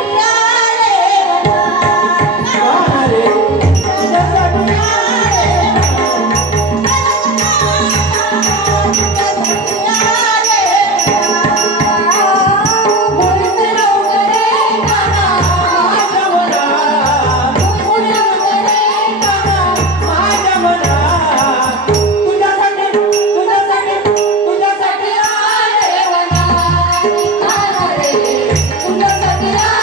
Yeah.